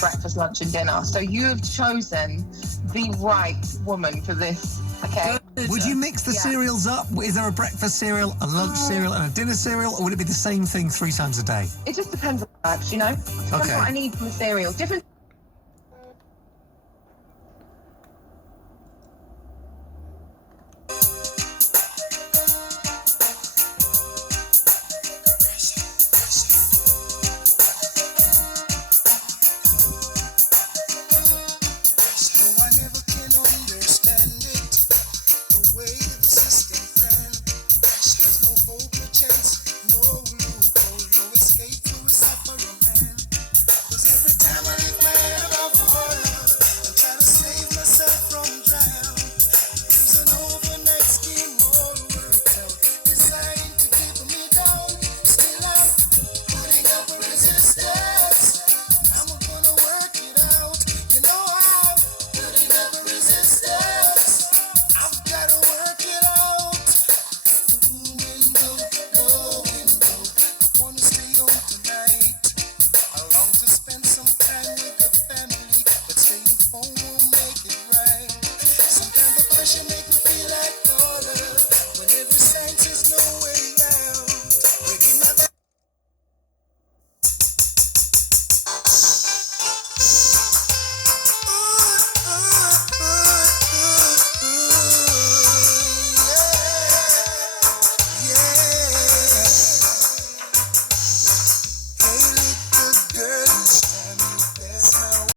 breakfast, lunch and dinner. So you have chosen the right woman for this, okay? Would you mix the cereals up? Is there a breakfast cereal, a lunch cereal and a dinner cereal, or would it be the same thing 3 times a day? It just depends on the vibes, you know? Depends what I need from the cereal. Different